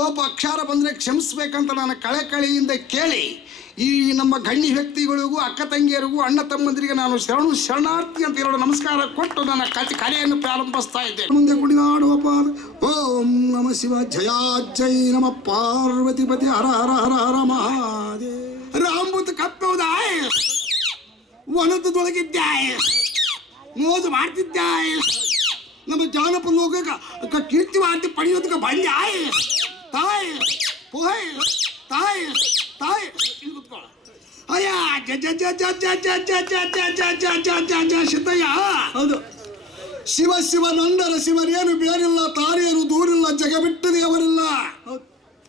ಲೋಪ ಅಕ್ಷರ ಬಂದರೆ ಕ್ಷಮಿಸ್ಬೇಕಂತ ನಾನು ಕಳೆ ಕಳೆಯಿಂದ ಕೇಳಿ ಈ ನಮ್ಮ ಗಣ್ಯ ವ್ಯಕ್ತಿಗಳಿಗೂ, ಅಕ್ಕ ತಂಗಿಯರಿಗೂ, ಅಣ್ಣ ತಮ್ಮಂದಿರಿಗೆ ನಾನು ಶರಣು, ಶರಣಾರ್ಥಿ ಅಂತ ಎರಡು ನಮಸ್ಕಾರ ಕೊಟ್ಟು ನನ್ನ ಕತೆ ಕಲೆಯನ್ನು ಪ್ರಾರಂಭಿಸ್ತಾ ಇದ್ದೇನೆ. ಮುಂದೆ ಕುಡಿದಾಡುವ ಪಾದ ಓಂ ನಮ ಶಿವ ಜಯ, ಜೈ ನಮ ಪಾರ್ವತಿಪತಿ ಹರ ಹರ ಹರ ಹರ ಮಹಾದೇ ರಾಂಬುತ್ ಕಪ್ಪುವುದಾಯ್ ವನದೊಳಗಿದ್ದಾಯ್ ಮೋದು ಮಾಡ್ತಿದ್ದಾಯ. ನಮ್ಮ ಜಾನಪದ ಲೋಕ ಕೀರ್ತಿ ವಾರ್ತೆ ಪಡೆಯೋದಕ್ಕೆ ಬಂದಾಯ್ ತಾಯ್ ಪುಹೈ ತಾಯ್ ತಾಯಿ ಕುತ್ಕೊಳ್ಳ ಅಯ್ಯ ಜ ಜ ಜ ಜ ಜ ಜ ಜ ಜ ಜ ಜ ಜ ಜ ಜ ಜ ಸಿದ್ದಯ್ಯ ಹೌದು ಶಿವ ಶಿವ ನಂದರ ಶಿವನೇನು ಬೇರಿಲ್ಲ ತಾರೇನು ದೂರಿಲ್ಲ ಜಗ ಬಿಟ್ಟು ದೇವರಿಲ್ಲ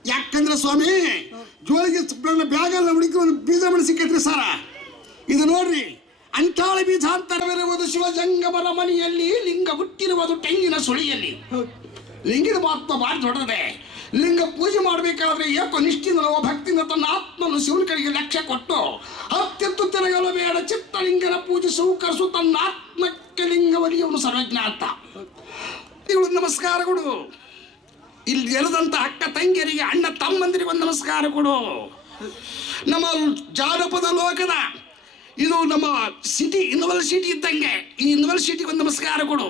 ಯಾಕಂದ್ರೆ ಸ್ವಾಮಿ ಜೋಳಿಗೆ ಬ್ಯಾಗಲ್ಲ ಹುಡುಕಿ ಒಂದು ಬೀಜ ಮಾಡಿ ಸಿಕ್ಕೈತ್ರಿ ಸರ ಇದು ನೋಡ್ರಿ ಅಂಥಾಳ ಬೀಜ ಅಂತರವಿರುವುದು ಶಿವಜಂಗಮರ ಮನೆಯಲ್ಲಿ ಲಿಂಗ ಹುಟ್ಟಿರುವುದು ತೆಂಗಿನ ಸುಳಿಯಲ್ಲಿ ಲಿಂಗಿನ ಮಹತ್ವ ಭಾರಿ ದೊಡ್ಡದೆ ಲಿಂಗ ಪೂಜೆ ಮಾಡಬೇಕಾದ್ರೆ ಏಕೋ ನಿಷ್ಠಿನ ಭಕ್ತಿಯಿಂದ ತನ್ನ ಆತ್ಮನು ಶಿವನ ಕಡೆಗೆ ಲಕ್ಷ್ಯ ಕೊಟ್ಟು ಹತ್ತೆತ್ತು ತಿರುಗಲು ಬೇಡ ಚಿತ್ತಲಿಂಗನ ಪೂಜೆ ಸೂಕರಿಸು ತನ್ನ ಆತ್ಮಕ್ಕೆ ಲಿಂಗ ಒಲಿಯವನು ಸರ್ವಜ್ಞ ಅಂತ. ಇವಳು ನಮಸ್ಕಾರಗಳು ಇಲ್ಲಿ ಎರೆದಂಥ ಅಕ್ಕ ತಂಗಿಯರಿಗೆ ಅಣ್ಣ ತಮ್ಮಂದಿರಿಗೆ ಒಂದು ನಮಸ್ಕಾರ ಕೊಡು. ನಮ್ಮ ಜಾನಪದ ಲೋಕದ, ಇದು ನಮ್ಮ ಸಿಟಿ ಯೂನಿವರ್ಸಿಟಿ ಇದ್ದಂಗೆ, ಈ ಯೂನಿವರ್ಸಿಟಿಗೆ ಸಿಟಿಗೆ ಒಂದು ನಮಸ್ಕಾರ ಕೊಡು.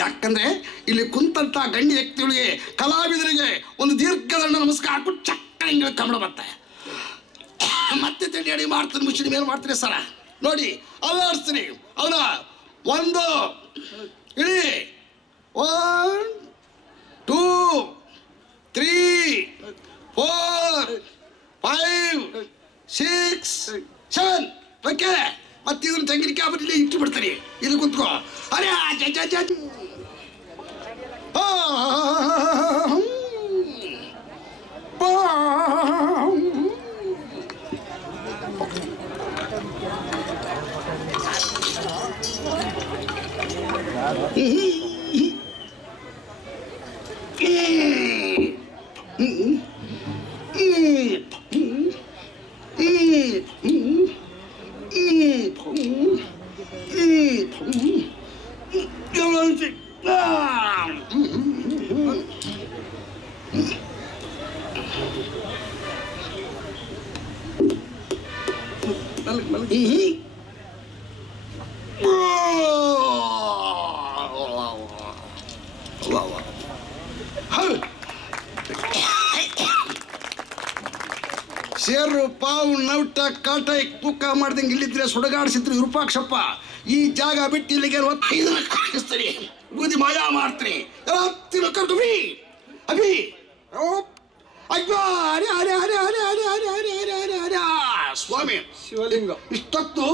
ಯಾಕಂದ್ರೆ ಇಲ್ಲಿ ಕುಂತಂತ ಗಣ್ಯ ವ್ಯಕ್ತಿಗಳಿಗೆ, ಕಲಾವಿದರಿಗೆ ಒಂದು ದೀರ್ಘದಂಡ ನಮಸ್ಕಾರ ಹಾಕು ಹಿಂಗೆ ಕಮಡ ಬರ್ತಾ ಮತ್ತೆ ತಿಂಡಿ ಅಡಿ ಮಾಡ್ತೀನಿ, ಮುಚ್ಚಿದ ಮೇಲೆ ಮಾಡ್ತೀನಿ ಸರ. ನೋಡಿ, ಅಲ್ಲಾಡಿಸ್ತೀನಿ. ಅವನ ಒಂದು ಇಳಿ one, two, three, four, five, six, seven. Okay? ಮತ್ತೆ ಇವನು ತೆಂಗಿನಕಾಯಿ ಬರಲಿ ಇಟ್ಟು ಬಿಡ್ತೀನಿ ಇಲ್ಲಿ ಕುತ್ಕೋ ಅರೆ ಆ, ಹೀಗೆ ಸೇರು ಪಾವು ನೌಟ ಕಾಟ ತೂಕ ಮಾಡ್ದಂಗೆ ಇಲ್ಲಿದ್ರೆ ಸುಡಗಾಡಿಸಿದ್ರು ವಿರೂಪಾಕ್ಷಪ್ಪ ಈ ಜಾಗ ಬಿಟ್ಟು ಇಲ್ಲಿಗೆ ಐದನ್ನ ಕಾಣಿಸ್ತೀನಿ ಬೂದಿ ಮಜಾ ಮಾಡ್ತೀನಿ. ಕರ್ಕೊಂಡ್ವಿ ಅಭಿ. ಸ್ವಾಮಿ. ಶಿವಲಿಂಗ. ಇಷ್ಟೊತ್ತು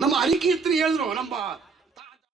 ನಮ್ಮ ಹರಿಕೀರ್ತರಿ ಹೇಳಿದ್ರು ನಮ್ಮ